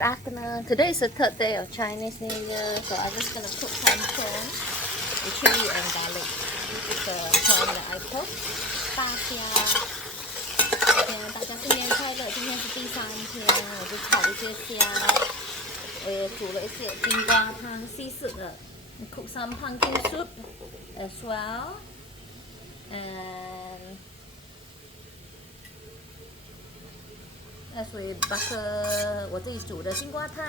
Good afternoon. Today is the third day of Chinese New Year, so I'm just gonna cook some prawn with chili and garlic. This is the prawn that I cooked. 大家新年快乐！今天是第3天，我就炒一些虾，煮了一些金瓜汤，西式的 cook some pumpkin soup as well, and as with butter 我自己煮的金瓜汤。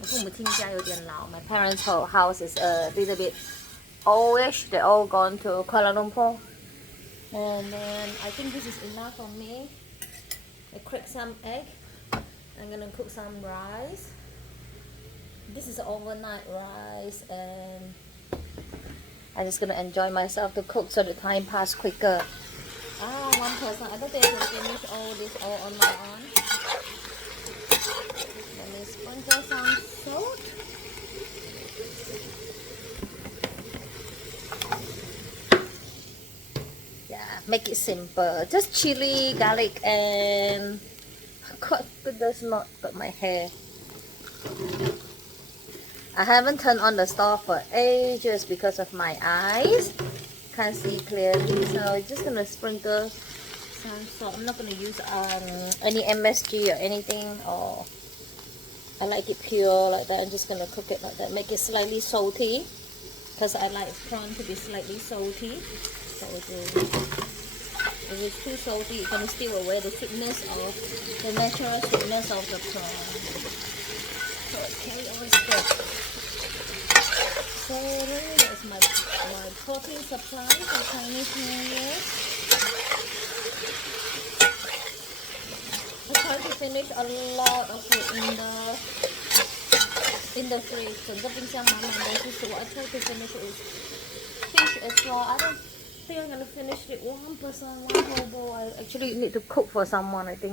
我父母亲家有点老 My parents' whole house is a little bit oldish. They all gone to Kuala Lumpur. And then I think this is enough for me. I cracked some egg. I'm gonna cook some rice. This is overnight rice, and I'm just gonna enjoy myself to cook so the time pass quicker. One person. I don't think I can finish all this all on my own. Let me sprinkle some salt. Yeah, make it simple. Just chili, garlic, and God, it does not got my hair. I haven't turned on the stove for ages because of my eyes. Can't see clearly, so I'm just gonna sprinkle some salt. I'm not gonna use any MSG or anything, or I like it pure like that. I'm just gonna cook it like that, make it slightly salty, because I like prawn to be slightly salty. So if it's too salty, it's gonna steal away the sweetness of the natural sweetness of the prawn. So okay, always good. So that's my protein supply for Chinese New Year. I try to finish a lot of food in the fridge. 整个冰箱满满都是。 I try to finish it with fish as well. I don't think I'm gonna finish it one person, one whole bowl. I actually need to cook for someone, I think.